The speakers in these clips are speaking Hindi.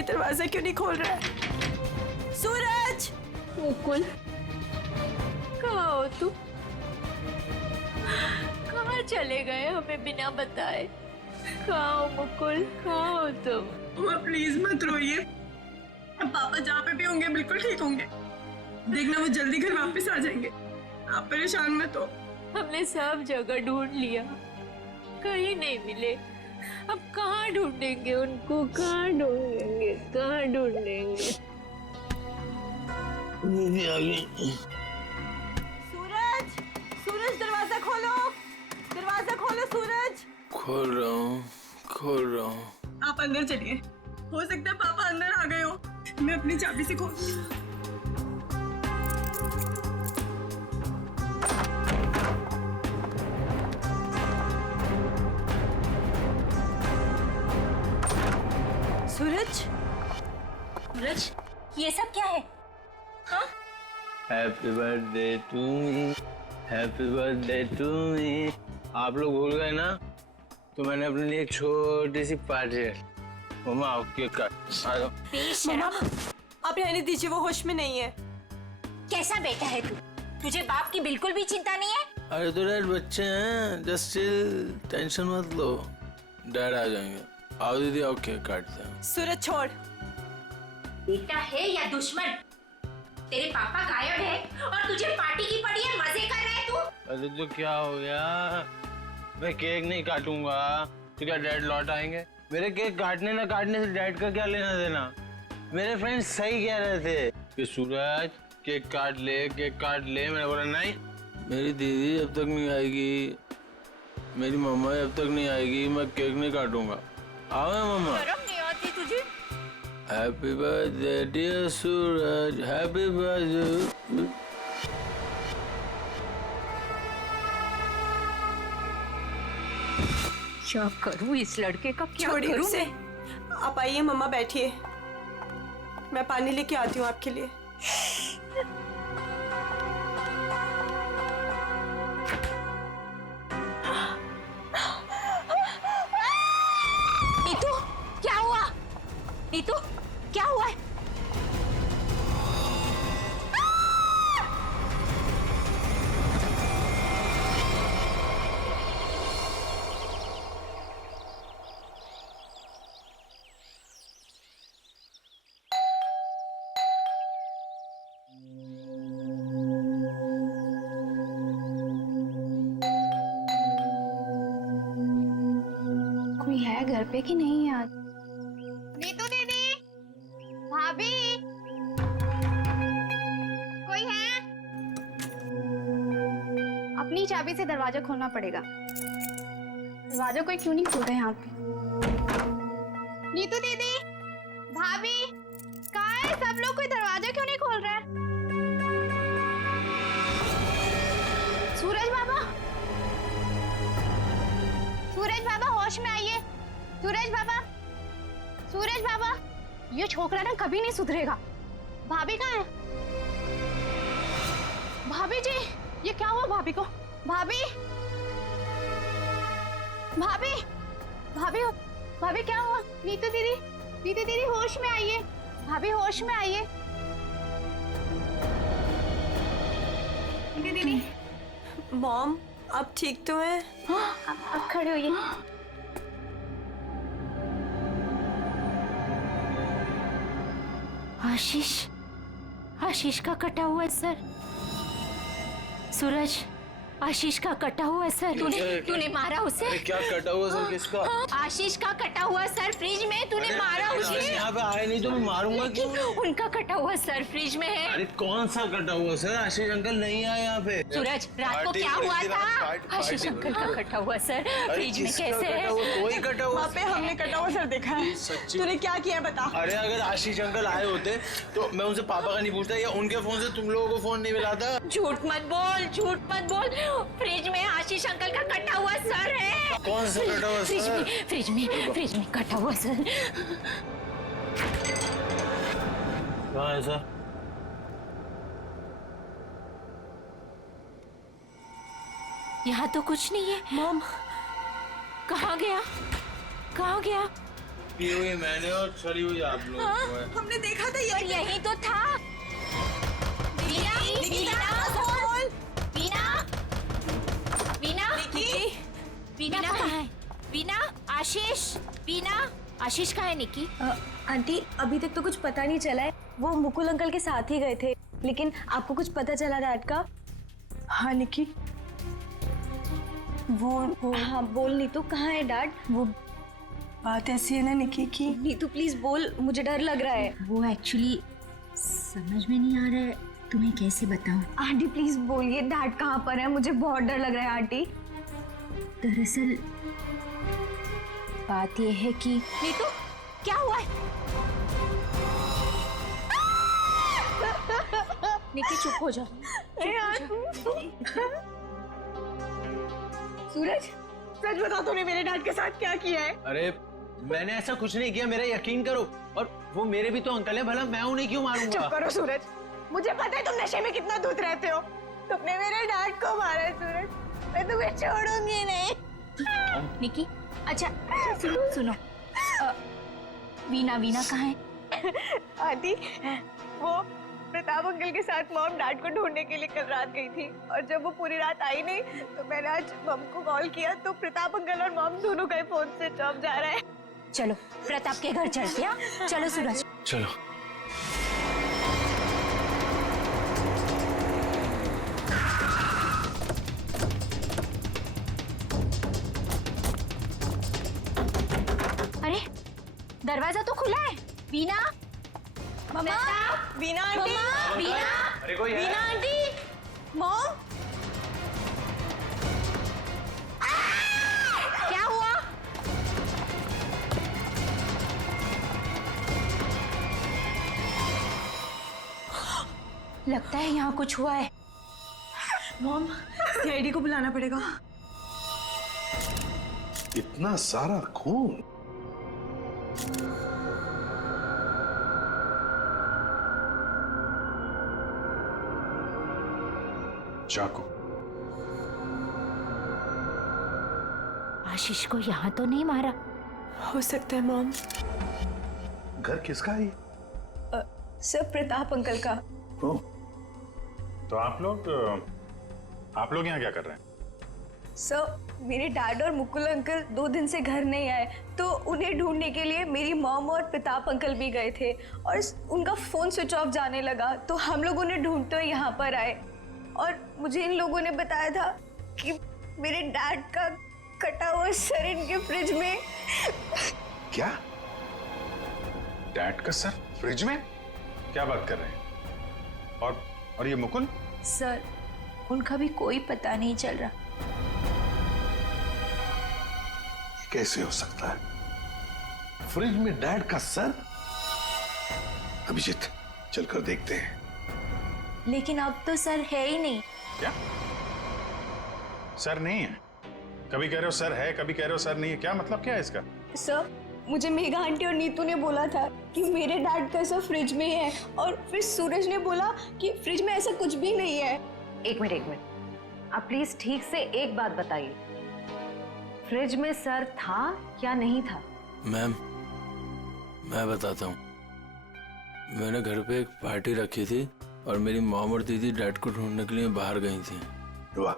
ये दरवाजा क्यों नहीं खोल रहा है? सूरज! मुकुल, कहाँ हो तुम? कहाँ चले गए हमें बिना बताए? कहाँ हो मुकुल, कहाँ हो तुम? मम्मा प्लीज मत रोइए, पापा जहाँ पे भी होंगे बिल्कुल ठीक होंगे। देखना वो जल्दी घर वापस आ जाएंगे, आप परेशान मत हो। हमने सब जगह ढूंढ लिया, कहीं नहीं मिले। अब कहाँ ढूंढेंगे उनको, कहाँ ढूंढेंगे, कहाँ ढूंढेंगे? सूरज! सूरज दरवाजा खोलो, दरवाजा खोलो सूरज! खोल रहा हूँ। आप अंदर चलिए, हो सकता है पापा अंदर आ गए हो। मैं अपनी चाबी से खोल। सूरज! सूरज, ये सब क्या है? हाँ? Happy birthday to me, happy birthday to me. आप लोग भूल गए ना, तो मैंने अपने लिए एक छोटी सी पार्टी है। मम्मा आओ केक काट। आ जाओ। बेशरम, आप रहने दीजिए, वो होश में नहीं है। कैसा बेटा है तू? तुझे बाप की बिल्कुल भी चिंता नहीं है? अरे तो डैड बच्चे हैं, जस्ट चिल, टेंशन मत लो, डैड आ जाएंगे। आओ दीदी आओ केक काटते हैं। सूरज छोड़। बेटा है या दुश्मन? तेरे पापा गायब है और तुझे पार्टी की पड़ी है, मजे कर रहा है तू? अरे तो क्या हो गया, मैं केक नहीं काटूंगा तो क्या डैड लौट आएंगे? मेरे केक काटने ना काटने से डैड का क्या लेना देना? मेरे फ्रेंड्स सही कह रहे थे कि सूरज केक काट ले, केक काट ले। मैंने बोला नहीं, मेरी दीदी जब तक नहीं आएगी, मेरी मम्मा जब तक नहीं आएगी, मैं केक नहीं काटूंगा। आओ मम्मा। शर्म नहीं आती तुझे? हैप्पी बर्थडे डियर सूरज, हैप्पी बर्थडे। क्या करूं इस लड़के का, क्या छोड़िए करूं उसे। मैं? आप आइए मम्मा, बैठिए, मैं पानी लेके आती हूँ आपके लिए। नीतू, क्या हुआ? नीतू, क्या हुआ है? कोई है घर पे कि नहीं यार? नीतू दीदी, भाभी, कोई है? अपनी चाबी से दरवाजा खोलना पड़ेगा। दरवाजा कोई क्यों नहीं खोल रहा है यहाँ पे? नीतू दीदी, भाभी, कहाँ है सब लोग? कोई दरवाजा क्यों नहीं खोल रहा है? सूरज बाबा, सूरज बाबा होश में आइए। सूरज बाबा, सूरज बाबा, ये छोकरा ना कभी नहीं सुधरेगा। भाभी कहाँ है? भाभी जी, ये क्या हुआ भाभी को? भाभी, भाभी, भाभी, भाभी क्या हुआ? नीतू दीदी, नीतू दीदी होश में आइए। भाभी होश में आइए। नीतू दीदी, मॉम आप ठीक तो हैं? अब खड़े होइए। आशीष, आशीष का कटा हुआ है सर। सूरज, आशीष का कटा हुआ है सर। तूने मारा उसे? अरे क्या कटा हुआ सर किसका? आशीष का कटा हुआ सर फ्रिज में, तूने मारा उसे। यहाँ पे आए नहीं तो मैं मारूंगा क्यों? उनका कटा हुआ सर फ्रिज में है। अरे कौन सा कटा हुआ सर? आशीष अंकल नहीं आए यहाँ पे। सूरज, रात को क्या हुआ था? आशीष अंकल का कटा हुआ सर फ्रिज में कैसे है? कोई कटा हुआ? वहाँ पे हमने कटा हुआ सर देखा है। सच्ची? तूने क्या किया बता। अरे अगर आशीष अंकल आए होते तो मैं उनसे पापा का नहीं पूछता, या उनके फोन से तुम लोगों को फोन नहीं मिलाता। झूठ मत बोल, झूठ मत बोल। फ्रिज में आशीष अंकल का कटा हुआ सर है। कौन सा कटा हुआ फ्रिज सर? में, फ्रिज में कटा हुआ सर। कहाँ है सर? यहाँ तो कुछ नहीं है। मॉम कहाँ गया? कहाँ गया? पी हुई मैंने और सड़ी हुई आप लोग को है। हमने देखा था ये यही तो था। वीना, वीना, वीना, वीना कहाँ है? वीना, आशीष, वीना, आशीष कहाँ है निकी? आंटी अभी तक तो कुछ पता नहीं चला है। वो मुकुल अंकल के साथ ही गए थे, लेकिन आपको कुछ पता चला डैड का? हाँ निकी, वो हाँ बोल नीतू, कहाँ है डैड? वो बात ऐसी है ना निकी की नीतू प्लीज बोल, मुझे डर लग रहा है। वो एक्चुअली समझ में नहीं आ रहा है, तुम्हें कैसे बताऊं। आंटी प्लीज बोलिए डैड कहाँ पर है, मुझे बहुत डर लग रहा है आंटी। दरअसल बात यह है कि नीतू, क्या हुआ है? निकी चुप हो जा। सूरज, सच बता तूने मेरे डैड के साथ क्या किया है? अरे मैंने ऐसा कुछ नहीं किया, मेरा यकीन करो। और वो मेरे भी तो अंकल है, भला मैं उन्हें क्यों मारूंगा? चुप करो सूरज, मुझे पता है तुम नशे में कितना धुत रहते हो। तुमने मेरे डैड को मारा है सूरज, मैं तुम्हें छोड़ूंगी नहीं। निकी, अच्छा सुनो, वीना कहाँ है? आदि, वो प्रताप अंकल के साथ मॉम डैड को ढूंढने के लिए कल रात गई थी, और जब वो पूरी रात आई नहीं तो मैंने आज मॉम को कॉल किया तो प्रताप अंकल और मॉम दोनों का फोन स्विच ऑफ जा रहा है। चलो प्रताप के घर चलते हैं। चलो सूरज। चलो। अरे दरवाजा तो खुला है। वीना, मम्मा, वीना आंटी, वीना, अरे कोई है? वीना आंटी, मॉम, क्या हुआ? लगता है यहाँ कुछ हुआ है। मॉम, सीआईडी को बुलाना पड़ेगा। इतना सारा खून। चाकू। आशीष को यहाँ तो नहीं मारा? हो सकता है मॉम। घर किसका है ये? सर प्रताप अंकल का। ओह, तो आप लोग यहाँ क्या कर रहे हैं? सर मेरे डैड और मुकुल अंकल 2 दिन से घर नहीं आए, तो उन्हें ढूंढने के लिए मेरी मॉम और प्रताप अंकल भी गए थे, और उनका फोन स्विच ऑफ जाने लगा, तो हम लोग उन्हें ढूंढते हुए यहाँ पर आए। और मुझे इन लोगों ने बताया था कि मेरे डैड का कटा हुआ सर इनके फ्रिज में। क्या? डैड का सर फ्रिज में? क्या बात कर रहे हैं? और ये मुकुल? सर उनका भी कोई पता नहीं चल रहा। कैसे हो सकता है? फ्रिज में डैड का सर? अभिजीत, चलकर देखते हैं। लेकिन अब तो सर है ही नहीं। क्या? सर नहीं है? कभी कह रहे हो सर है, कभी कह रहे हो सर नहीं है, क्या मतलब क्या है इसका? सर मुझे मेघा आंटी और नीतू ने बोला था कि मेरे डैड का सर फ्रिज में है, और फिर सूरज ने बोला कि फ्रिज में ऐसा कुछ भी नहीं है। एक मिनट, आप प्लीज ठीक से एक बात बताइए, फ्रिज में सर था या नहीं था? मैम, मैं बताता हूँ। मैंने घर पे एक पार्टी रखी थी और मेरी मॉम और दीदी डैड को ढूंढने के लिए बाहर गई थी। वाह,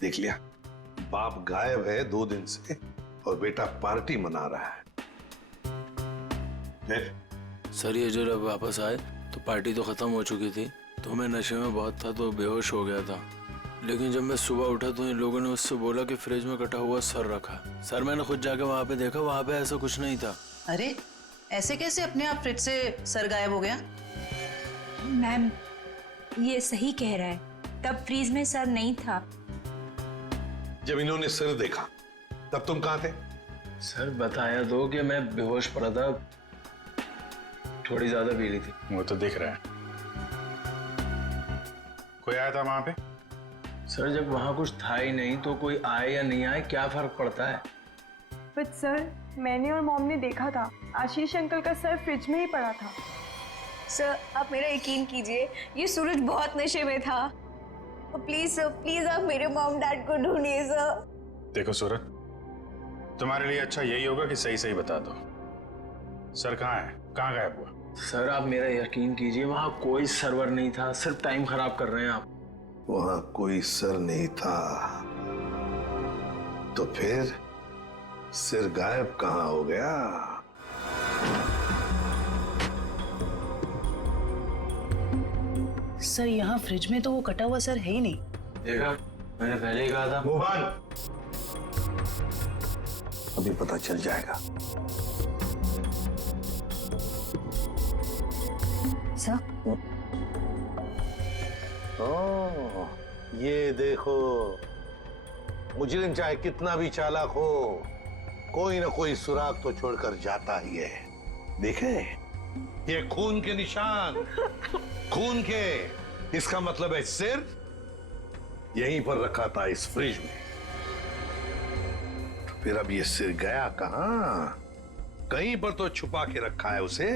देख लिया, बाप गायब है 2 दिन से और बेटा पार्टी मना रहा है। फिर? सर ये जब वापस आए तो पार्टी तो खत्म हो चुकी थी, तो मैं नशे में बहुत था तो बेहोश हो गया था। लेकिन जब मैं सुबह उठा तो इन लोगों ने मुझसे बोला कि फ्रिज में कटा हुआ सर रखा। सर मैंने खुद जाकर वहाँ पे देखा, वहाँ पे ऐसा कुछ नहीं था। अरे ऐसे कैसे अपने आप फ्रिज से सर गायब हो गया? मैम ये सही कह रहा है, तब फ्रीज में सर नहीं था। जब इन्होंने सर देखा तब तुम कहाँ थे? सर बताया तो कि मैं बेहोश पड़ा था, थोड़ी ज्यादा पी ली थी। वो तो दिख रहा है। कोई आया था वहां पे? सर जब वहाँ कुछ था ही नहीं तो कोई आए या नहीं आए क्या फर्क पड़ता है? बट सर, मैंने और मॉम ने देखा था आशीष अंकल का सर फ्रिज में ही पड़ा था। सर आप मेरा यकीन कीजिए, ये सूरज बहुत नशे में था। प्लीज सर, प्लीज आप मेरे मॉम डैड को ढूंढिए सर। देखो सूरज, तुम्हारे लिए अच्छा यही होगा कि सही सही बता दो। सर कहाँ है? कहाँ गायब हुआ? सर आप मेरा यकीन कीजिए, वहाँ कोई सर्वर नहीं था, सिर्फ टाइम खराब कर रहे हैं आप। वहां कोई सर नहीं था तो फिर सिर गायब कहाँ हो गया? सर यहाँ फ्रिज में तो वो कटा हुआ सर है ही नहीं। देखा, मैंने पहले ही कहा था। मोहन, अभी पता चल जाएगा। सर ओह, ये देखो, मुजरिम चाहे कितना भी चालाक हो, कोई ना कोई सुराग तो छोड़कर जाता ही है। देखे, ये खून के निशान, खून के। इसका मतलब है सिर यहीं पर रखा था इस फ्रिज में। तो फिर अब ये सिर गया कहां? कहीं पर तो छुपा के रखा है उसे।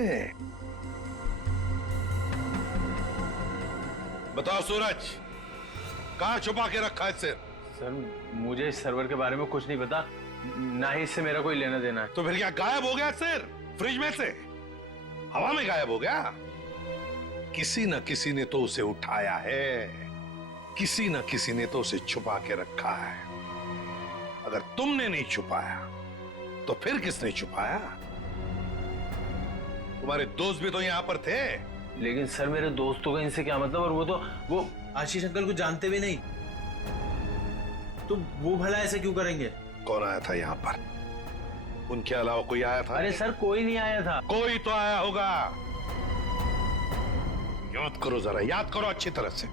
बताओ सूरज, कहां छुपा के रखा है सिर? सर मुझे इस सर्वर के बारे में कुछ नहीं पता, ना ही इससे मेरा कोई लेना देना है। तो फिर क्या गायब हो गया सिर? फ्रिज में से हवा में गायब हो गया? किसी न किसी ने तो उसे उठाया है, किसी न किसी ने तो उसे छुपा के रखा है। अगर तुमने नहीं छुपाया तो फिर किसने छुपाया? तुम्हारे दोस्त भी तो यहां पर थे। लेकिन सर मेरे दोस्तों का इनसे क्या मतलब? और वो आशीष अंकल को जानते भी नहीं, तो वो भला ऐसे क्यों करेंगे? कौन आया था यहाँ पर? उनके अलावा कोई आया था? अरे सर कोई नहीं आया था। कोई तो आया होगा। याद करो जरा, याद करो अच्छी तरह से।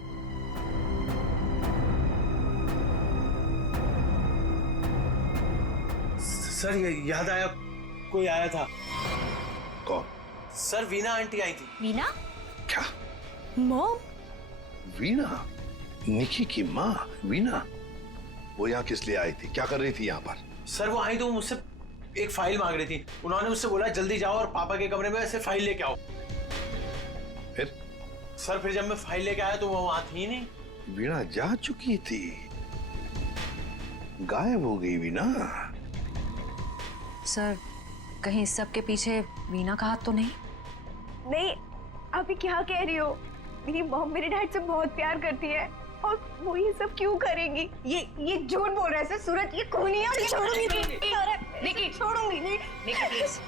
सर याद आया, कोई आया था। कौन? सर वीना आंटी आई थी। वीना? क्या? मॉम? वीना? निकी की माँ वीना? वो यहाँ किस लिए आई थी? क्या कर रही थी यहाँ पर? सर वो आई तो मुझसे एक फाइल मांग रही थी। उन्होंने मुझसे बोला जल्दी जाओ और पापा के कमरे में से फाइल लेके आओ। फिर? सर फिर जब मैं फाइल लेके आया तो वो वहां थी नहीं। वीणा जा चुकी थी, गायब हो गई वीणा। सर कहीं इस सब के पीछे वीना का हाथ तो नहीं? नहीं, अभी क्या कह रही हो? मेरी मॉम मेरे डैड से बहुत प्यार करती है और वो ये सब क्यों करेंगी? ये झूठ बोल रहा है सर। सूरज ये खूनी है और ये छोड़ूंगी नहीं। निकी छोड़ूंगी नहीं। निकी प्लीज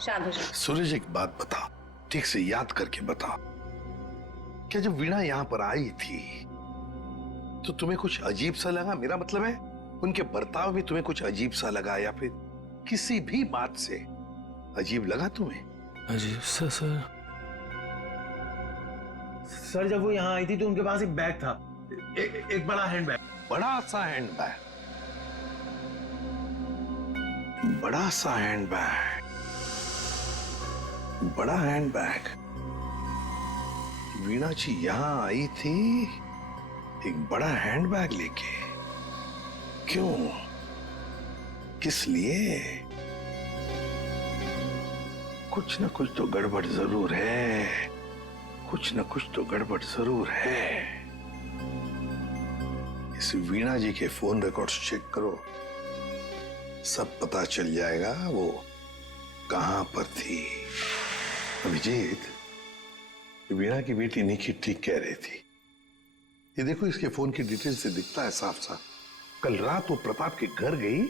शांत हो जाओ। सूरज एक बात बताओ, ठीक से याद करके बताओ, क्या जब वीणा यहाँ पर आई थी तो तुम्हें कुछ अजीब सा लगा? मेरा मतलब है उनके बर्ताव भी तुम्हें कुछ अजीब सा लगा, या फिर किसी भी बात से अजीब लगा तुम्हें? अजीब सा सर जब वो यहाँ आई थी तो उनके पास एक बैग था, एक बड़ा हैंड बैग। बड़ा सा हैंड बैग? बड़ा सा हैंड बैग? बड़ा हैंड बैग? वीणा जी यहाँ आई थी एक बड़ा हैंड बैग लेके? क्यों? किस लिए? कुछ ना कुछ तो गड़बड़ जरूर है, कुछ ना कुछ तो गड़बड़ जरूर है। इस वीणा जी के फोन रिकॉर्ड्स चेक करो, सब पता चल जाएगा वो कहां पर थी। अभिजीत, वीणा की बेटी निकी ठीक कह रही थी। ये देखो, इसके फोन की डिटेल से दिखता है साफ साफ, कल रात वो प्रताप के घर गई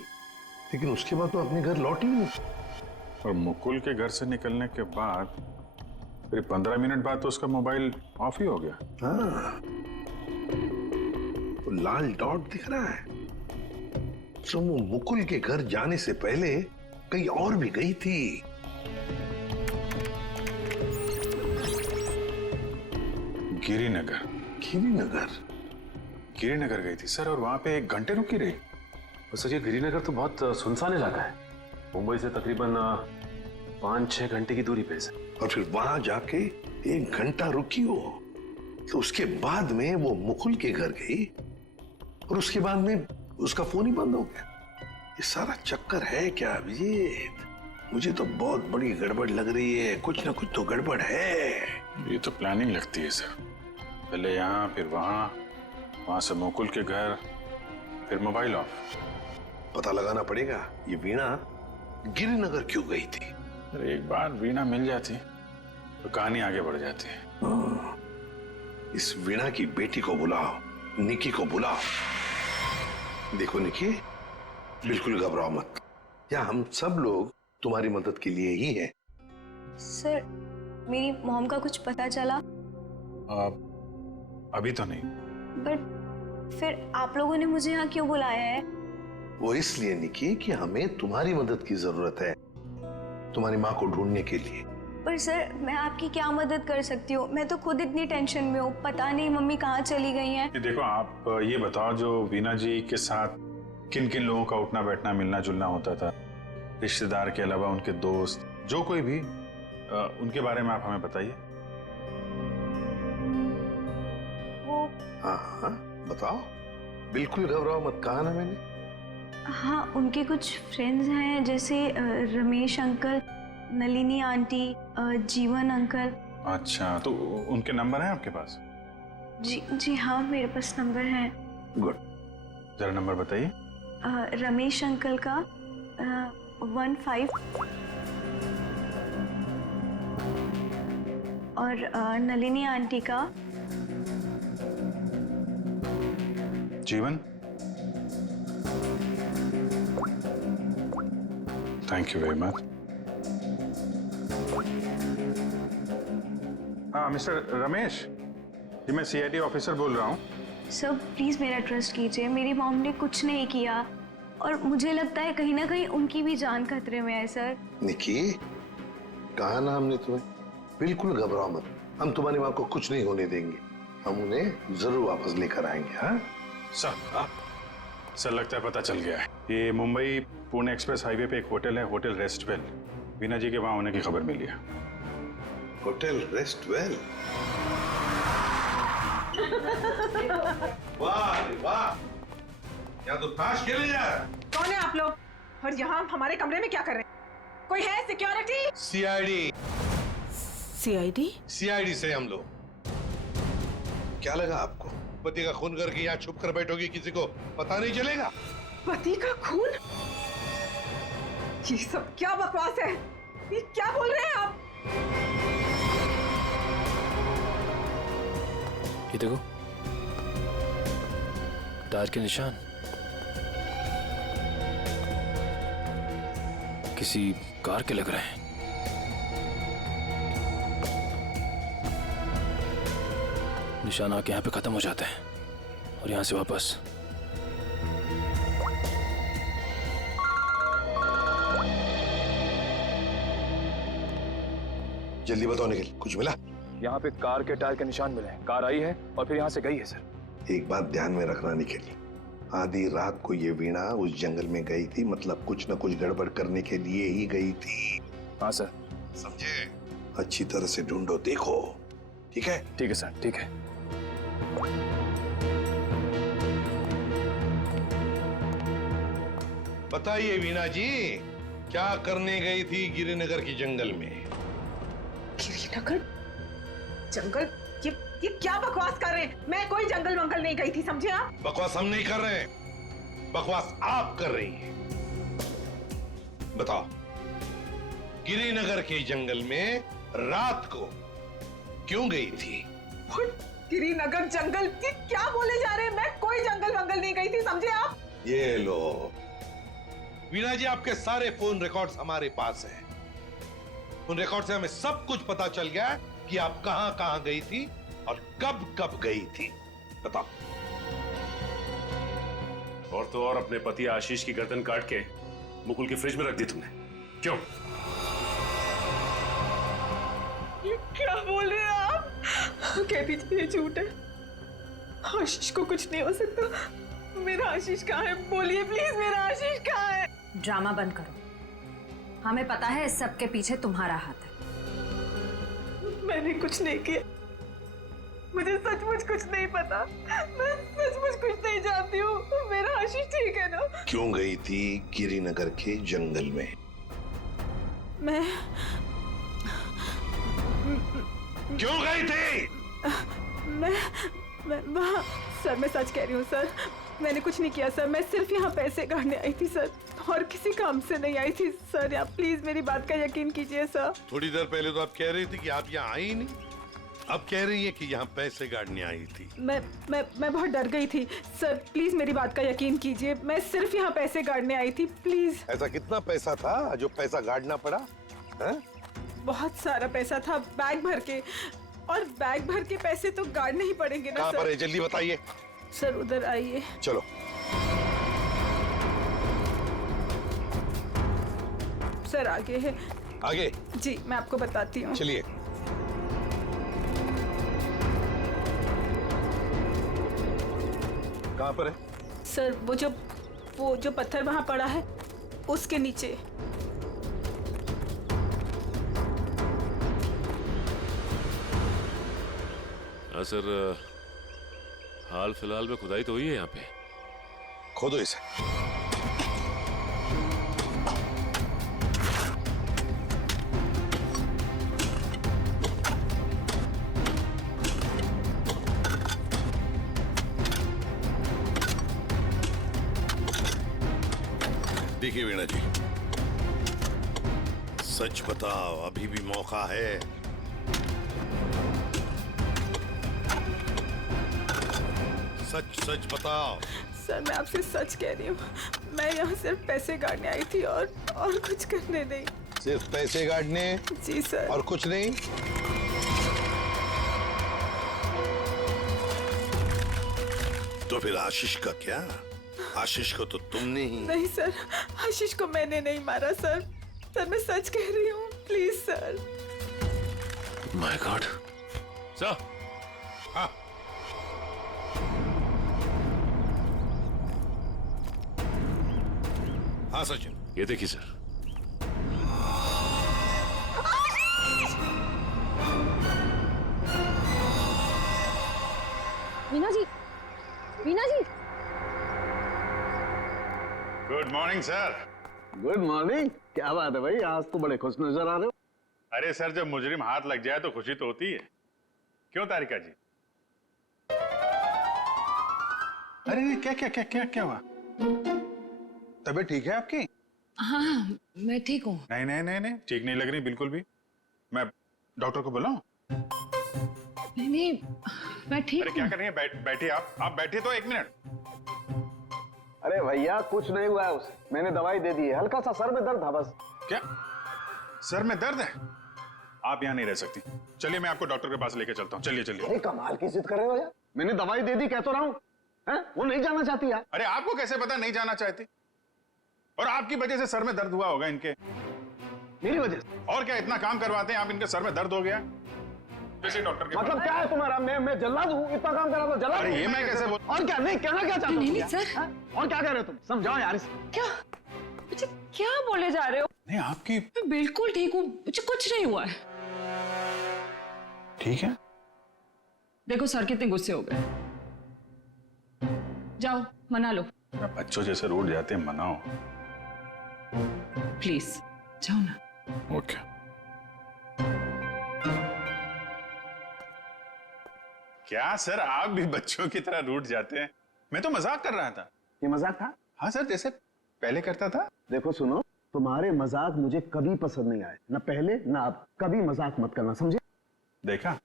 लेकिन उसके बाद तो अपने घर लौटी नहीं। और मुकुल के घर से निकलने के बाद फिर 15 मिनट बाद तो उसका मोबाइल ऑफ ही हो गया। हाँ, तो लाल डॉट दिख रहा है, तो वो मुकुल के घर जाने से पहले कहीं और भी गई थी। गिरिनगर। गिरिनगर? गिरिनगर गई थी सर, और वहां पे 1 घंटे रुकी रही। सर ये गिरिनगर तो बहुत सुनसान इलाका है, मुंबई से तकरीबन 5-6 घंटे की दूरी पे है। और फिर वहां जाके 1 घंटा रुकी हो, तो उसके बाद में वो मुकुल के घर गई और उसके बाद में उसका फोन ही बंद हो गया। ये सारा चक्कर है क्या अभिजीत? मुझे तो बहुत बड़ी गड़बड़ लग रही है, कुछ ना कुछ तो गड़बड़ है। ये तो प्लानिंग लगती है सर, पहले यहाँ फिर वहां से मुकुल के घर, फिर मोबाइल ऑफ। पता लगाना पड़ेगा ये वीणा गिरिनगर क्यों गई थी। अरे एक बार वीणा मिल जाती तो कहानी आगे बढ़ जाती है। इस वीणा की बेटी को बुलाओ, निकी को बुलाओ। देखो निकी, बिल्कुल घबराओ मत, यहाँ हम सब लोग तुम्हारी मदद के लिए ही हैं। सर, मेरी मॉम का कुछ पता चला? अभी तो नहीं। बट फिर आप लोगों ने मुझे यहाँ क्यों बुलाया है? वो इसलिए निकी कि हमें तुम्हारी मदद की जरूरत है, तुम्हारी माँ को ढूंढने के लिए। पर सर, मैं आपकी क्या मदद कर सकती हूँ? मैं तो खुद इतनी टेंशन में हूँ, पता नहीं मम्मी कहाँ चली गई हैं। देखो, आप ये बताओ, जो वीणा जी के साथ किन किन लोगों का उठना बैठना मिलना जुलना होता था, रिश्तेदार के अलावा उनके दोस्त, जो कोई भी, उनके बारे में आप हमें बताइए। वो हाँ, बताओ, बिल्कुल घबराओ मत, कहा ना मैंने। हाँ, उनके कुछ फ्रेंड्स हैं, जैसे रमेश अंकल, नलिनी आंटी, जीवन अंकल। अच्छा, तो उनके नंबर हैं आपके पास? जी हाँ, मेरे पास नंबर है। गुड, जरा नंबर बताइए। रमेश अंकल का 15 और नलिनी आंटी का जीवन। Thank you very much. हाँ, मिस्टर रमेश, जी मैं CID ऑफिसर बोल रहा हूँ। सर, प्लीज मेरा ट्रस्ट कीजिए, मेरी मॉम ने कुछ नहीं किया और मुझे लगता है कहीं ना कहीं उनकी भी जान खतरे में है। सर निकी, कहा ना हमने तुम्हें, बिल्कुल घबराओ मत, हम तुम्हारी माँ को कुछ नहीं होने देंगे, हम उन्हें जरूर वापस लेकर आएंगे। हाँ सर, लगता है पता चल गया है। ये मुंबई पुणे एक्सप्रेस हाईवे पे एक होटल है, होटल रेस्टवेल। वीणा जी के वहां होने की खबर मिली है। होटल रेस्टवेल? वाह वाह, यहाँ तो ताश खेले जा रहा है। कौन है आप लोग और यहाँ हमारे कमरे में क्या कर रहे हैं? कोई है सिक्योरिटी? CID से हम लोग। क्या लगा आपको, पति का खून करके यहाँ छुप कर बैठोगी, किसी को पता नहीं चलेगा? पति का खून? ये सब क्या बकवास है? ये क्या बोल रहे हैं आप? ये देखो, टायर के निशान किसी कार के लग रहे हैं। निशान आके यहाँ पे खत्म हो जाते हैं और यहाँ से वापस। जल्दी बताओ निखिल, कुछ मिला? यहाँ पे कार के टायर के निशान मिले हैं, कार आई है और फिर यहाँ से गई है सर। एक बात ध्यान में रखना निखिल, आधी रात को ये वीणा उस जंगल में गई थी, मतलब कुछ न कुछ गड़बड़ करने के लिए ही गई थी। हाँ सर। समझे? अच्छी तरह से ढूंढो, देखो। ठीक है? ठीक है सर, ठीक है। बताइए वीणा जी, क्या करने गई थी गिरिनगर की जंगल में? गिरिनगर जंगल? ये क्या बकवास कर रहे हैं? मैं कोई जंगल वंगल नहीं गई थी, समझे आप? बकवास हम नहीं कर रहे हैं, बकवास आप कर रही हैं। बताओ, गिरिनगर के जंगल में रात को क्यों गई थी? गिरिनगर जंगल? ये क्या बोले जा रहे हैं? मैं कोई जंगल वंगल नहीं गई थी, समझे आप? ये लो वीणा जी, आपके सारे फोन रिकॉर्ड्स हमारे पास हैं। उन रिकॉर्ड से हमें सब कुछ पता चल गया कि आप कहां कहां गई थी और कब कब गई थी। बताओ। और तो और अपने पति आशीष की गर्दन काट के मुकुल के फ्रिज में रख दी तुमने, क्यों? ये क्या बोल रहे हैं आप? कहती थी ये झूठ है, आशीष को कुछ नहीं हो सकता। मेरा आशीष कहाँ है? बोलिए प्लीज, मेरा आशीष कहाँ है? ड्रामा बंद करो, हमें पता है इस सब के पीछे तुम्हारा हाथ है। मैंने कुछ नहीं किया, मुझे सचमुच कुछ नहीं पता, मैं सचमुच कुछ नहीं जानती हूँ। मेरा आशीष ठीक है ना? क्यों गई थी गिरिनगर के जंगल में? मैं क्यों गई थी? मैं वहाँ सर मैं सच कह रही हूँ सर, मैंने कुछ नहीं किया सर, मैं सिर्फ यहाँ पैसे काटने आई थी सर, और किसी काम से नहीं आई थी सर। आप प्लीज मेरी बात का यकीन कीजिए सर। थोड़ी देर पहले तो आप कह रही थी कि आप यहाँ आई ही नहीं, अब कह रही है कि यहाँ पैसे काटने आई थी। मैं बहुत डर गई थी सर, प्लीज मेरी बात का यकीन कीजिए, मैं सिर्फ यहाँ पैसे काटने आई थी, प्लीज। ऐसा कितना पैसा था जो पैसा गाड़ना पड़ा है? बहुत सारा पैसा था, बैग भर के, और बैग भर के पैसे तो गाड़ने ही पड़ेंगे ना कहाँ सर। पर है, जल्दी बताइए। सर उधर आइए। चलो। सर आगे है। आगे? जी मैं आपको बताती हूँ। चलिए। कहाँ पर है? सर वो जो पत्थर वहाँ पड़ा है उसके नीचे। हाँ सर, हाल फिलहाल में खुदाई तो हुई है यहाँ पे। खोदो इसे। देखिए वीणा जी, सच बताओ, अभी भी मौका है। सच सच बताओ। सर मैं आपसे सच कह रही हूँ, मैं यहाँ सिर्फ पैसे गाड़ने आई थी और कुछ करने नहीं। सिर्फ पैसे गाड़ने? जी सर। और कुछ नहीं? तो फिर आशीष का क्या? आशीष को तो तुमने ही। नहीं सर, आशीष को मैंने नहीं मारा सर, सर मैं सच कह रही हूँ, please sir. My God. Sir. हाँ। हाँ सचिन। ये देखिए sir. Veena ji, Veena ji. Good morning sir. Good morning. क्या बात है भाई, आज तो बड़े खुश नजर आ रहे हो। अरे सर, जब मुजरिम हाथ लग जाए तो खुशी तो होती है, क्यों तारिका जी? अरे क्या क्या क्या क्या क्या हुआ? तबीयत ठीक है आपकी? हाँ मैं ठीक हूँ। नहीं नहीं नहीं नहीं, ठीक नहीं लग रही बिल्कुल भी। मैं डॉक्टर को बुलाऊं? नहीं मैं ठीक। अरे क्या कर रही हैं? बैठिए आप बैठिए तो 1 मिनट। अरे भैया कुछ नहीं हुआ है उसे, मैंने दवाई दे दी है, हल्का सा सर में दर्द था बस। क्या सर में दर्द है? आप यहाँ नहीं रह सकती, चलिए मैं आपको डॉक्टर के पास लेके चलता हूँ। चलिए चलिए। अरे कमाल की जिद कर रहे हो यार, मैंने दवाई दे दी, कह तो रहा हूँ। वो नहीं जाना चाहती यार। अरे आपको कैसे पता नहीं जाना चाहती? और आपकी वजह से सर में दर्द हुआ होगा इनके। मेरी वजह से? और क्या, इतना काम करवाते हैं आप, इनके सर में दर्द हो गया। जैसे डॉक्टर के मतलब क्या है तुम्हारा? मैं जल्लाद हूँ, इतना काम करा तो जल्लाद? अरे ये मैं कैसे बोल? और क्या नहीं कहना क्या चाहते हो? नहीं सर। और क्या कह रहे हो तुम? समझाओ यार इसे। क्या मुझे क्या बोले जा रहे हो? नहीं आपकी। मैं बिल्कुल ठीक हूँ, मुझे कुछ नहीं हुआ है। ठीक है। देखो सर कितने गुस्से हो गए, जाओ मना लो। बच्चों जैसे रोड जाते हैं, मनाओ प्लीज, जाओ ना। ओके। क्या सर, आप भी बच्चों की तरह रूठ जाते हैं? मैं तो मजाक कर रहा था। ये मजाक था? हाँ सर, जैसे पहले करता था। देखो सुनो, तुम्हारे मजाक मुझे कभी पसंद नहीं आए, ना पहले ना अब। कभी मजाक मत करना, समझे? देखा?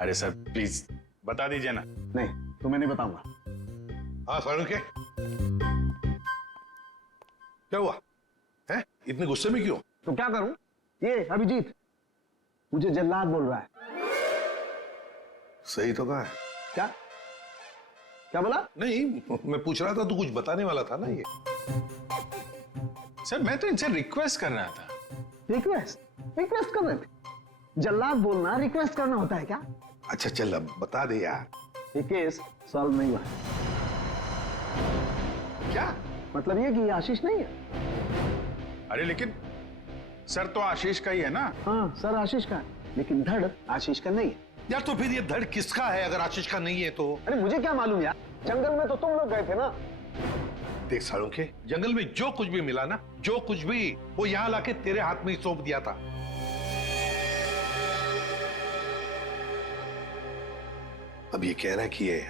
अरे सर प्लीज बता दीजिए ना। नहीं तो मैं नहीं बताऊंगा। हाँ सारू के क्या हुआ है? इतने गुस्से में क्यों? तो क्या करूं? ये अभिजीत मुझे जल्लाद बोल रहा है। सही तो कहा है। क्या क्या बोला? नहीं, मैं पूछ रहा था, तू कुछ बताने वाला था ना। ये सर मैं तो इनसे रिक्वेस्ट कर रहा था। रिक्वेस्ट कर रहे थे? जल्लाद बोलना रिक्वेस्ट करना होता है क्या? अच्छा चल अब बता दे यार। ये केस सॉल्व नहीं हुआ। क्या मतलब ये कि ये आशीष नहीं है। अरे लेकिन सर तो आशीष का ही है ना। हाँ सर आशीष का है, लेकिन धड़ आशीष का नहीं है। यार तो फिर ये धड़ किसका है अगर आशीष का नहीं है तो? अरे मुझे क्या मालूम यार, जंगल में तो तुम लोग गए थे ना। देख साळुंखे, जंगल में जो कुछ भी मिला ना, जो कुछ भी, वो यहाँ लाके तेरे हाथ में ही सौंप दिया था। अब ये कह रहा है कि ये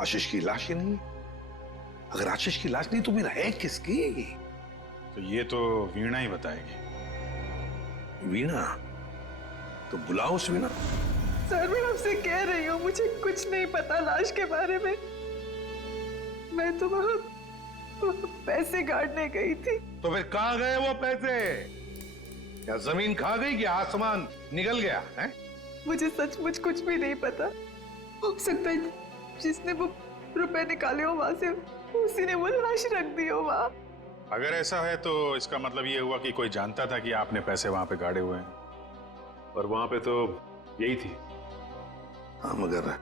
आशीष की लाश ही नहीं है। अगर आशीष की लाश नहीं तो फिर है किसकी? तो ये तो वीणा ही बताएगी। वीणा? तो बुलाओ उस वीणा। सर मैं आपसे कह रही हूँ मुझे कुछ नहीं पता लाश के बारे में। मैं तो वहाँ पैसे गाड़ने गई थी। तो फिर कहाँ गए वो पैसे? क्या जमीन खा गई कि आसमान निकल गया है? मुझे सचमुच कुछ भी नहीं पता। हो सकता है जिसने वो रुपए निकाले हो वहां से उसी ने वो लाश रख दी हो वहां। अगर ऐसा है तो इसका मतलब ये हुआ कि कोई जानता था कि आपने पैसे वहां पे गाड़े हुए हैं, और वहां पे तो यही थी। हाँ मगर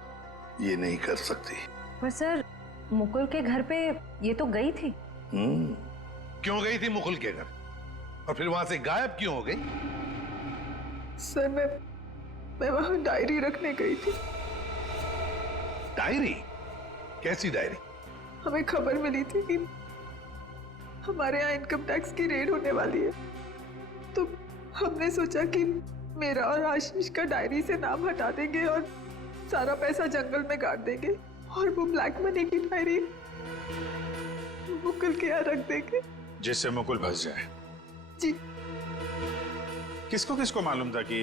ये नहीं कर सकती। पर सर मुकुल के घर पे ये तो गई थी। क्यों गई थी मुकुल के घर? और फिर वहां से गायब क्यों हो गई? सर मैं वहां डायरी रखने गई थी। डायरी? कैसी डायरी? हमें खबर मिली थी कि हमारे यहाँ इनकम टैक्स की रेड होने वाली है, तो हमने सोचा कि मेरा और आशीष का डायरी से नाम हटा देंगे और सारा पैसा जंगल में गाड़ देंगे और वो ब्लैक मनी की डायरी मुकुल के यहाँ रख देंगे, जिससे मुकुल फंस जाए। जी। किसको किसको मालूम था कि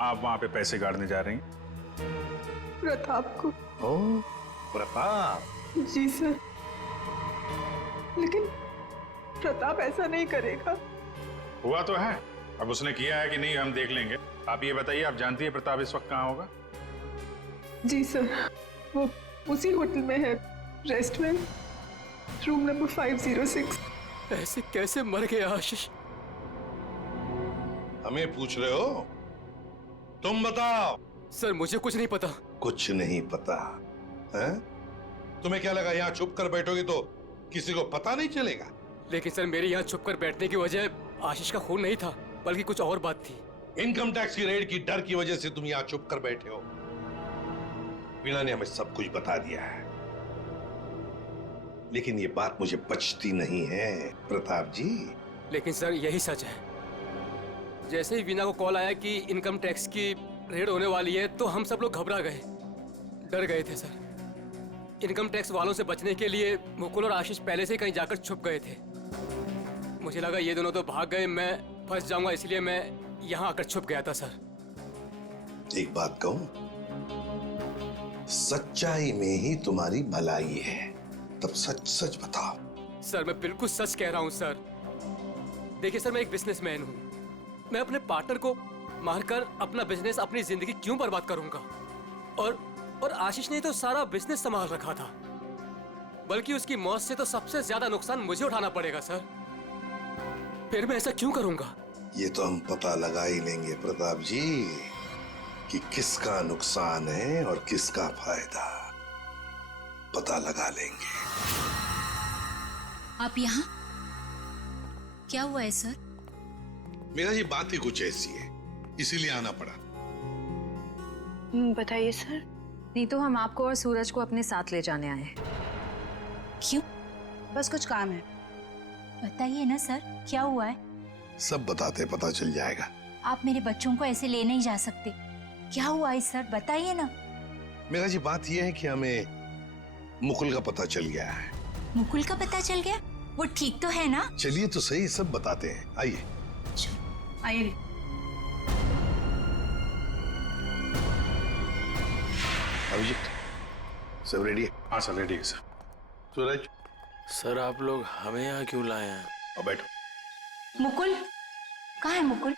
आप वहां पे पैसे गाड़ने जा रही हैं? प्रताप को। ओह, प्रताप। जी सर, लेकिन प्रताप ऐसा नहीं करेगा। हुआ तो है, अब उसने किया है कि नहीं हम देख लेंगे। आप ये बताइए, आप जानती है प्रताप इस वक्त कहाँ होगा? जी सर, वो उसी होटल में है, रेस्टोरेंट, रूम नंबर 506। ऐसे कैसे मर गया आशीष? हमें पूछ रहे हो? तुम बताओ। सर मुझे कुछ नहीं पता। कुछ नहीं पता है? तुम्हें क्या लगा यहाँ छुप कर बैठोगे तो किसी को पता नहीं चलेगा? लेकिन सर मेरे यहाँ छुप कर बैठने की वजह आशीष का खून नहीं था, बल्कि कुछ और बात थी। इनकम टैक्स की रेड की डर की वजह से तुम यहाँ चुप कर बैठे हो। वीणा ने हमें सब कुछ बता दिया है, लेकिन ये बात मुझे पचती नहीं है प्रताप जी। लेकिन सर यही सच है। जैसे ही वीणा को कॉल आया कि इनकम टैक्स की रेड होने वाली है तो हम सब लोग घबरा गए, डर गए थे सर। इनकम टैक्स वालों से बचने के लिए मुकुल और आशीष पहले से कहीं जाकर छुप गए थे। मुझे लगा ये दोनों तो भाग गए, मैं फंस जाऊंगा, इसलिए मैं यहाँ आकर छुप गया था सर। एक बात कहूं, सच्चाई में ही तुम्हारी भलाई है, तब सच सच बताओ। सर मैं बिल्कुल सच कह रहा हूँ सर। देखिए सर, मैं एक बिजनेसमैन हूँ। मैं अपने पार्टनर को मारकर अपना बिजनेस, अपनी जिंदगी क्यों बर्बाद करूंगा? और आशीष ने तो सारा बिजनेस संभाल रखा था, बल्कि उसकी मौत से तो सबसे ज्यादा नुकसान मुझे उठाना पड़ेगा सर। फिर मैं ऐसा क्यों करूंगा? ये तो हम पता लगा ही लेंगे प्रताप जी कि किसका नुकसान है और किसका फायदा। पता लगा लेंगे। आप यहाँ? क्या हुआ है सर? मेरा ये बात ही कुछ ऐसी है, इसीलिए आना पड़ा। बताइए सर। नहीं तो हम आपको और सूरज को अपने साथ ले जाने आए हैं। क्यों? बस कुछ काम है। बताइए ना सर, क्या हुआ है? सब बताते पता चल जाएगा। आप मेरे बच्चों को ऐसे ले नहीं जा सकते। क्या हुआ है सर, बताइए ना। मेरा जी बात यह है कि हमें मुकुल का पता चल गया है। मुकुल का पता चल गया? वो ठीक तो है ना? चलिए तो सही, सब बताते हैं, आइए। आइए। अभिजीत सब रेडी है? हाँ सर रेडी है सर। सूरज। सर आप लोग हमें यहाँ क्यों लाए हैं? और बैठो। मुकुल कहाँ है? मुकुल,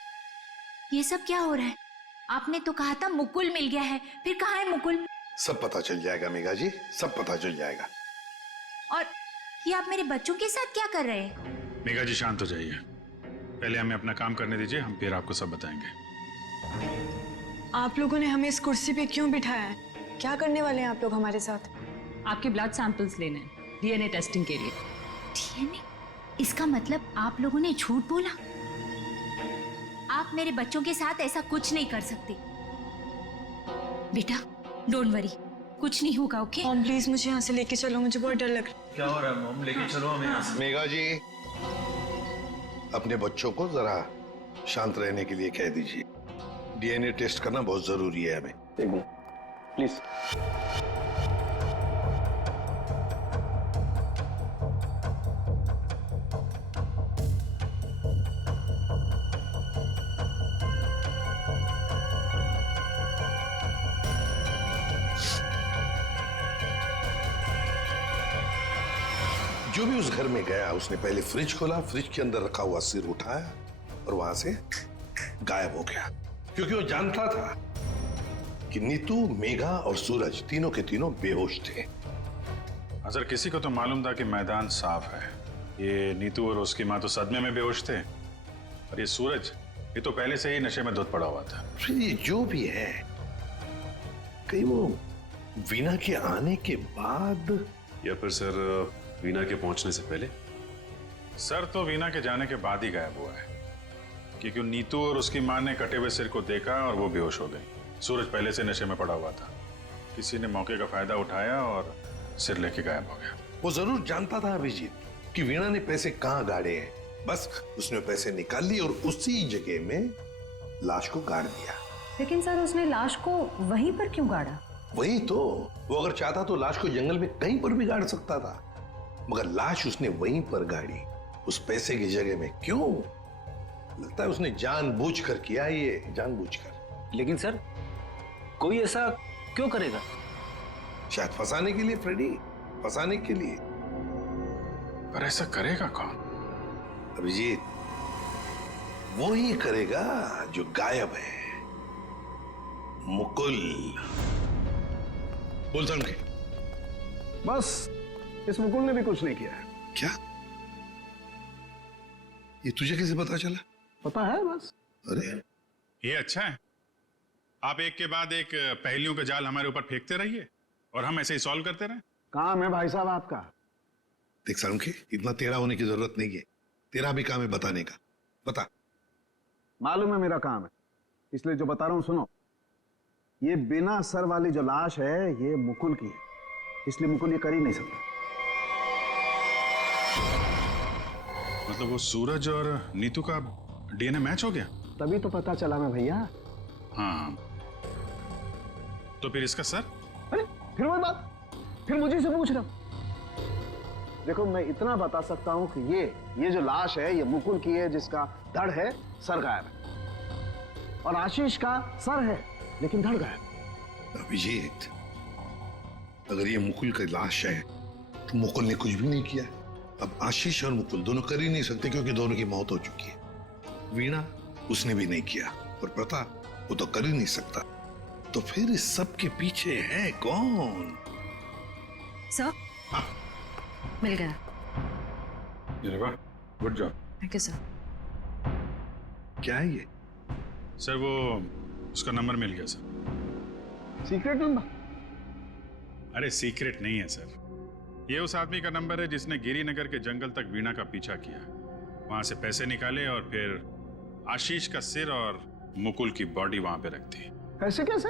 ये सब क्या हो रहा है? आपने तो कहा था मुकुल मिल गया है, फिर कहाँ है मुकुल? सब पता चल जाएगा मेघा जी, सब पता चल जाएगा। और ये आप मेरे बच्चों के साथ क्या कर रहे हैं? मेघा जी शांत हो जाइए, पहले हमें अपना काम करने दीजिए, हम फिर आपको सब बताएंगे। आप लोगों ने हमें इस कुर्सी पे क्यों बिठाया है? क्या करने वाले हैं आप लोग हमारे साथ? आपके ब्लड सैंपल्स लेने हैं डीएनए टेस्टिंग के लिए। डीएनए? इसका मतलब आप लोगों ने झूठ बोला? आप मेरे बच्चों के साथ ऐसा कुछ नहीं कर सकते। बेटा डोंट वरी, कुछ नहीं होगा, ओके? मॉम प्लीज मुझे यहाँ से लेके चलो, मुझे बहुत डर लग रहा है। क्या हो रहा है मॉम? लेके चलो हमें यहाँ से। मेघा जी अपने बच्चों को जरा शांत रहने के लिए कह दीजिए। डीएनए टेस्ट करना बहुत जरूरी है हमें। एक मिनट प्लीज। जो भी उस घर में गया उसने पहले फ्रिज खोला, फ्रिज के अंदर रखा हुआ सिर उठाया और वहां से गायब हो गया, क्योंकि वो जानता था कि नीतू, मेघा और सूरज तीनों के तीनों बेहोश थे। अगर किसी को तो मालूम था कि मैदान साफ है। ये नीतू और उसकी माँ तो सदमे में बेहोश थे, और ये सूरज, ये तो पहले से ही नशे में धुत पड़ा हुआ था। फिर ये जो भी है, कहीं वो वीना के आने के बाद, या फिर सर वीना के पहुंचने से पहले? सर तो वीना के जाने के बाद ही गायब हुआ है, क्योंकि नीतू और उसकी माँ ने कटे हुए सिर को देखा और वो बेहोश हो गई। सूरज पहले से नशे में पड़ा हुआ था, किसी ने मौके का फायदा उठाया और सिर लेके गायब हो गया। वो जरूर जानता था अभिजीत कि वीणा ने पैसे कहाँ गाड़े हैं, बस उसने पैसे निकाल लिए और उसी जगह में लाश को गाड़ दिया। लेकिन सर उसने लाश को वहीं पर क्यों गाड़ा? वही तो, वो अगर चाहता तो लाश को जंगल में कहीं पर भी गाड़ सकता था, मगर लाश उसने वहीं पर गाड़ी, उस पैसे की जगह में। क्यों? लगता है उसने जानबूझकर किया, ये जानबूझकर। लेकिन सर कोई ऐसा क्यों करेगा? शायद फंसाने के लिए फ्रेडी, फंसाने के लिए। पर ऐसा करेगा कौन? अभिजीत, वो ही करेगा जो गायब है, मुकुल। बोल समझे? बस इस मुकुल ने भी कुछ नहीं किया है। क्या? ये तुझे कैसे पता चला? पता है बस। अरे ये अच्छा है, आप एक के बाद एक पहेलियों का जाल हमारे ऊपर फेंकते रहिए और हम ऐसे ही सॉल्व करते रहे। काम है भाई साहब आपका। देख सालुंखे, इतना टेढ़ा होने की जरूरत नहीं है, तेरा भी काम है बताने का। बता। मालूम है मेरा काम है, इसलिए जो बता रहा हूं सुनो। ये बिना सर वाली जो लाश है ये मुकुल की है, इसलिए मुकुल ये कर ही नहीं सकता। मतलब वो सूरज और नीतू का डीएनए मैच हो गया? तभी तो पता चला ना भैया। हाँ, तो फिर इसका सर? अरे फिर वही बात, फिर मुझे से पूछ रहा। देखो मैं इतना बता सकता हूं कि ये जो लाश है ये मुकुल की है, जिसका धड़ है, सर गायब है। और आशीष का सर है लेकिन धड़ गायब। अभिजीत, अगर ये मुकुल की लाश है तो मुकुल ने कुछ भी नहीं किया। अब आशीष और मुकुल दोनों कर ही नहीं सकते, क्योंकि दोनों की मौत हो चुकी है। वीणा, उसने भी नहीं किया, और प्रताप, वो तो कर ही नहीं सकता। तो फिर इस सब के पीछे है कौन? सर, मिल गया। अरे वाह, good job. Thank you sir. क्या है ये? सर वो उसका नंबर मिल गया सर। Secret number? अरे सीक्रेट नहीं है सर, ये उस आदमी का नंबर है जिसने गिरिनगर के जंगल तक वीणा का पीछा किया, वहां से पैसे निकाले और फिर आशीष का सिर और मुकुल की बॉडी वहां पे रख दी। ऐसे कैसे?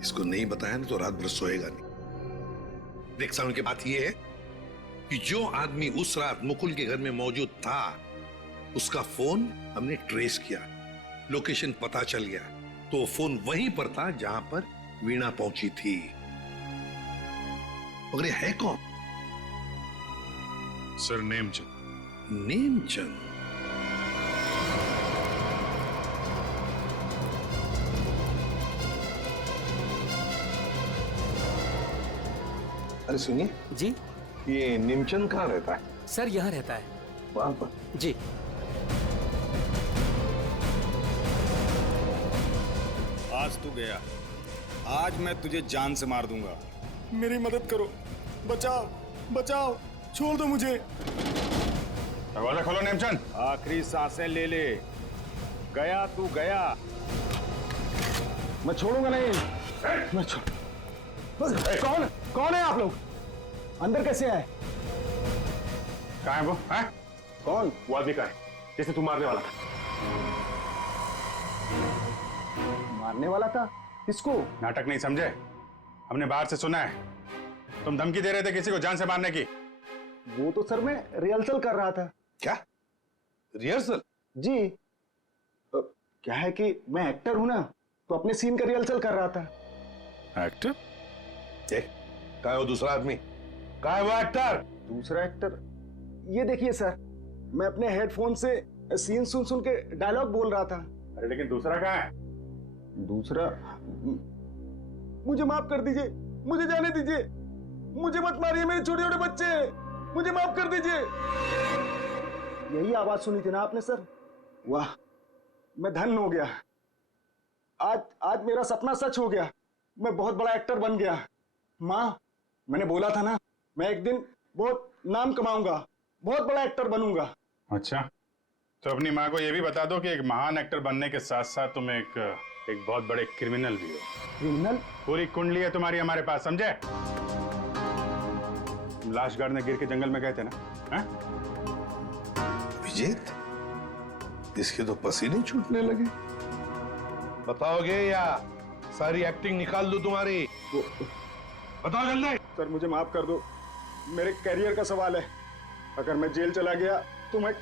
इसको नहीं बताया ना तो रात भर सोएगा नहीं। देख साउंड की बात ये है कि जो आदमी उस रात मुकुल के घर में मौजूद था, उसका फोन हमने ट्रेस किया, लोकेशन पता चल गया, तो फोन वहीं पर था जहां पर वीणा पहुंची थी। मगर ये है कौन? सर नेमचंद। नेमचंद? अरे सुनिए जी, ये नेमचंद कहाँ रहता है? सर यहाँ रहता है। वहां पर? जी। आज तू गया, आज मैं तुझे जान से मार दूंगा। मेरी मदद करो, बचाओ बचाओ, छोड़ दो मुझे। दरवाजा खोलो नेमचंद। आखिरी सांसें ले ले, गया तू गया। मैं छोड़ूंगा नहीं। मैं कौन है आप लोग? अंदर कैसे आए? कहाँ है वो? है? कौन? वो आदमी का है जिसे तू मारने वाला था। मारने वाला था? किसको? नाटक नहीं समझे, हमने बाहर से सुना है तुम धमकी दे रहे थे किसी को जान से मारने की। वो तो सर मैं रिहर्सल कर रहा था। क्या रिहर्सल? जी, क्या है कि मैं एक्टर हूं ना, तो अपने सीन का रिहर्सल कर रहा था। एक्टर? कहाँ है वो दूसरा आदमी? कहाँ है वो एक्टर? दूसरा एक्टर? ये देखिए सर, मैं अपने हेडफोन से सीन सुन सुन के डायलॉग बोल रहा था। अरे लेकिन दूसरा कहाँ है? दूसरा? मुझे माफ कर दीजिए, मुझे जाने दीजिए, मुझे मत मारिए, मेरे छोटे छोटे बच्चे, मुझे माफ कर दीजिए। यही आवाज सुनी थी ना आपने सर? वाह, मैं धन्य हो गया। आज मेरा सपना सच हो गया, मैं बहुत बड़ा एक्टर बन गया। माँ, मैंने बोला था ना, मैं एक दिन बहुत नाम कमाऊंगा, बहुत बड़ा एक्टर बनूंगा। अच्छा, तो अपनी माँ को यह भी बता दो कि एक महान एक्टर बनने के साथ साथ तुम एक बहुत बड़े क्रिमिनल भी हो। क्रिमिनल? पूरी कुंडली है तुम्हारी हमारे पास, समझे? तुम लाश गाड़ने गिर के जंगल में गए थे ना? है? विजेत, इसके तो पसीने छूटने लगे। बताओगे या सारी एक्टिंग निकाल दूं तुम्हारी? बताओ जल्दी। सर मुझे माफ कर दो, मेरे करियर का सवाल है। अगर मैं जेल चला गया तो मैं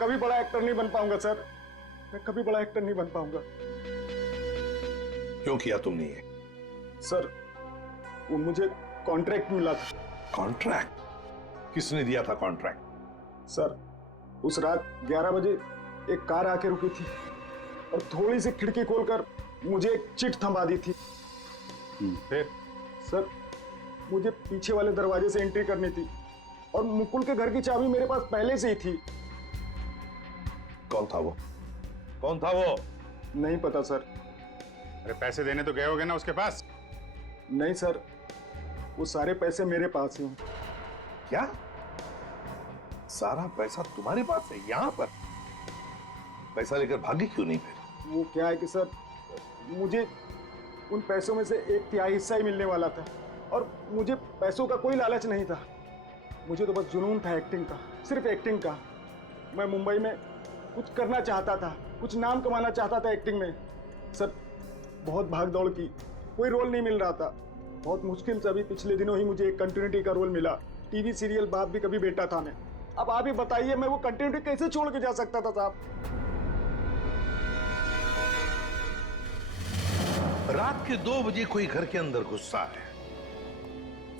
कभी बड़ा एक्टर नहीं बन पाऊंगा सर, मैं कभी बड़ा एक्टर नहीं बन पाऊंगा। क्यों किया तुमने ये? सर वो मुझे कॉन्ट्रैक्ट मिला था। कॉन्ट्रैक्ट? किसने दिया था कॉन्ट्रैक्ट? सर उस रात 11 बजे एक कार आके रुकी थी और थोड़ी सी खिड़की खोलकर मुझे एक चिट थमा दी थी। फिर? सर मुझे पीछे वाले दरवाजे से एंट्री करनी थी और मुकुल के घर की चाबी मेरे पास पहले से ही थी। कौन था वो? कौन था वो? नहीं पता सर। अरे पैसे देने तो गए होगे ना उसके पास? नहीं सर, वो सारे पैसे मेरे पास ही हैं। क्या? सारा पैसा तुम्हारे पास है? यहाँ पर पैसा लेकर भागी क्यों नहीं फिर? वो क्या है कि सर, मुझे उन पैसों में से 1/3 हिस्सा ही मिलने वाला था और मुझे पैसों का कोई लालच नहीं था। मुझे तो बस जुनून था एक्टिंग का, सिर्फ एक्टिंग का। मैं मुंबई में कुछ करना चाहता था, कुछ नाम कमाना चाहता था एक्टिंग में। सर बहुत भाग दौड़ की, कोई रोल नहीं मिल रहा था। बहुत मुश्किल से अभी पिछले दिनों ही मुझे एक कंटिन्यूटी का रोल मिला। टीवी सीरियल बाप भी कभी बेटा था मैं। अब आप ही बताइए, मैं वो कंटिन्यूटी कैसे छोड़ के जा सकता था साहब? रात के 2 बजे कोई घर के अंदर घुसता है,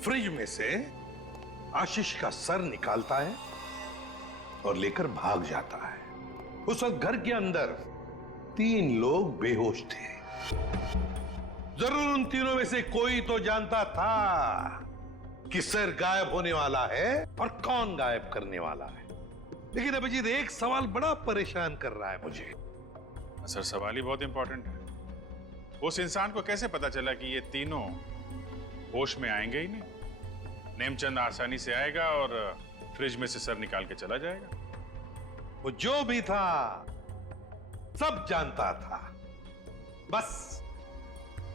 फ्रिज में से आशीष का सर निकालता है और लेकर भाग जाता है। उस वक्त घर के अंदर 3 लोग बेहोश थे। जरूर उन तीनों में से कोई तो जानता था कि सर गायब होने वाला है और कौन गायब करने वाला है। लेकिन अभिजीत, एक सवाल बड़ा परेशान कर रहा है मुझे। सर सवाल ही बहुत इंपॉर्टेंट है। उस इंसान को कैसे पता चला कि ये तीनों होश में आएंगे ही नहीं? नेमचंद आसानी से आएगा और फ्रिज में से सर निकाल के चला जाएगा। वो जो भी था सब जानता था, बस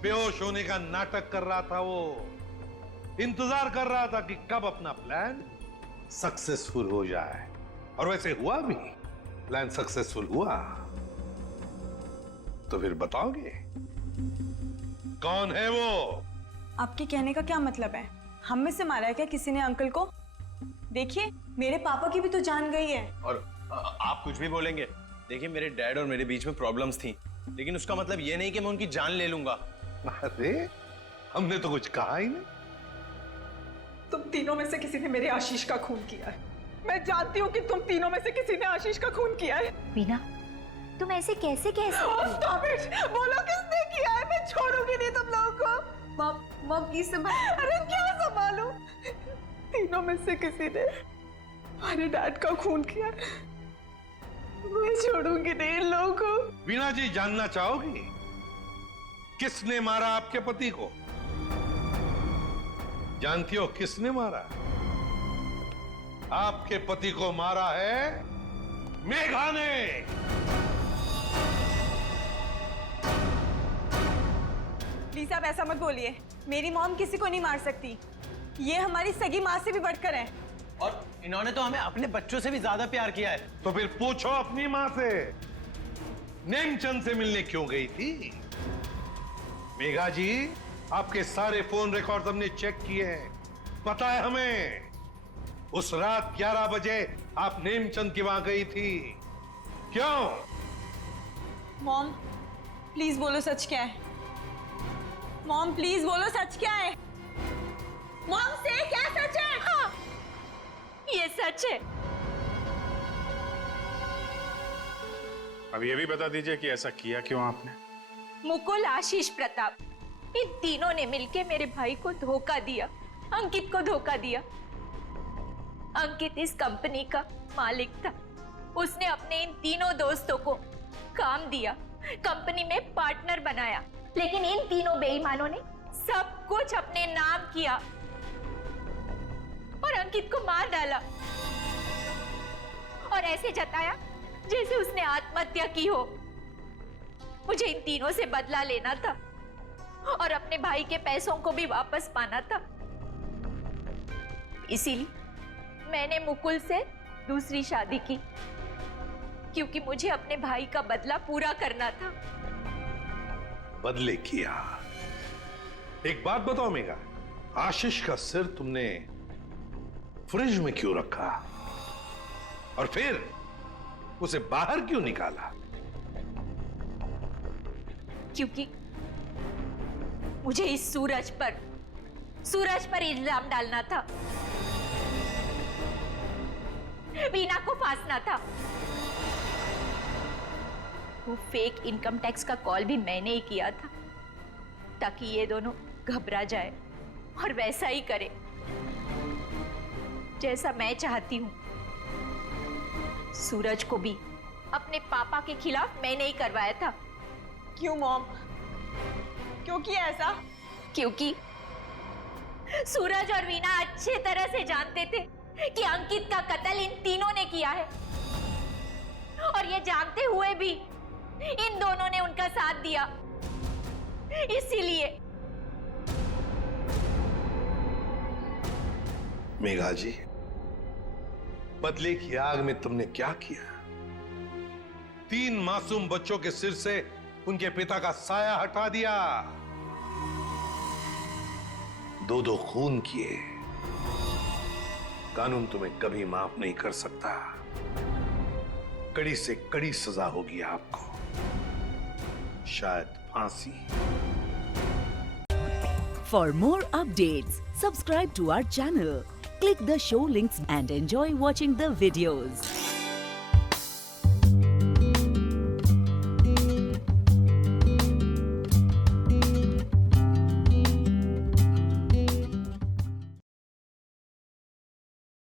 बेहोश होने का नाटक कर रहा था। वो इंतजार कर रहा था कि कब अपना प्लान सक्सेसफुल हो जाए, और वैसे हुआ भी। प्लान सक्सेसफुल हुआ। तो फिर बताओगे कौन है वो? आपके कहने का क्या मतलब है? हम में से मारा है क्या किसी ने अंकल को? देखिए, मेरे पापा की भी तो जान गई है। और आप कुछ भी बोलेंगे। देखिए, मेरे डैड और मेरे बीच में प्रॉब्लम्स थी, लेकिन उसका मतलब ये नहीं कि मैं उनकी जान ले लूंगा। अरे हमने तो कुछ कहा ही नहीं। तुम तीनों में से किसी ने मेरे आशीष का खून किया है। मैं जानती हूँ कि तुम तीनों में से किसी ने आशीष का खून किया है। वीना, तुम ऐसे कैसे कह सकते हो? बोलो किसने किया है? मैं छोड़ूंगी नहीं तुम लोगों को। मॉम प्लीज संभाल। अरे क्या संभालूं? तीनों में से किसी ने हमारे डैड का खून किया। मैं छोड़ूंगी नहीं इन लोगों को। वीणा जी, जानना चाहोगी किसने मारा आपके पति को? जानती हो किसने मारा? आपके पति को मारा है मेघा ने। प्लीज आप ऐसा मत बोलिए। मेरी मॉम किसी को नहीं मार सकती। ये हमारी सगी माँ से भी बढ़कर है। और इन्होंने तो हमें अपने बच्चों से भी ज्यादा प्यार किया है। तो फिर पूछो अपनी माँ से, नेमचंद से मिलने क्यों गई थी? मेघा जी, आपके सारे फोन रिकॉर्ड हमने चेक किए हैं। पता है हमें उस रात 11 बजे आप नेमचंद की वहां गई थी। क्यों? मॉम प्लीज बोलो सच क्या है? मॉम प्लीज बोलो सच क्या है? मॉम से क्या सच है? हाँ, ये सच है। अब ये भी बता दीजिए कि ऐसा किया क्यों आपने? मुकुल, आशीष, प्रताप, इन तीनों ने मिलके मेरे भाई को धोखा दिया, अंकित को धोखा दिया। अंकित इस कंपनी का मालिक था। उसने अपने इन तीनों दोस्तों को काम दिया, कंपनी में पार्टनर बनाया, लेकिन इन तीनों बेईमानों ने सब कुछ अपने नाम किया और अंकित को मार डाला और ऐसे जताया जैसे उसने आत्महत्या की हो। मुझे इन तीनों से बदला लेना था और अपने भाई के पैसों को भी वापस पाना था। इसीलिए मैंने मुकुल से दूसरी शादी की, क्योंकि मुझे अपने भाई का बदला पूरा करना था। बदले किया। एक बात बताओ मेघा, आशीष का सिर तुमने फ्रिज में क्यों रखा और फिर उसे बाहर क्यों निकाला? क्योंकि मुझे इस सूरज पर इल्जाम डालना था, वीना को फांसना था। वो फेक इनकम टैक्स का कॉल भी मैंने ही किया था ताकि ये दोनों घबरा जाए और वैसा ही करे जैसा मैं चाहती हूं। सूरज को भी अपने पापा के खिलाफ मैंने ही करवाया था। क्यों मॉम? क्यों किया ऐसा? क्योंकि सूरज और वीना अच्छे तरह से जानते थे कि अंकित का कत्ल इन तीनों ने किया है और ये जानते हुए भी इन दोनों ने उनका साथ दिया। इसीलिए मेघा जी, बदले की आग में तुमने क्या किया? 3 मासूम बच्चों के सिर से उनके पिता का साया हटा दिया, 2 खून किए। कानून तुम्हें कभी माफ नहीं कर सकता। कड़ी से कड़ी सजा होगी आपको, शायद फांसी। For more updates, subscribe to our channel, click the show links and enjoy watching the videos.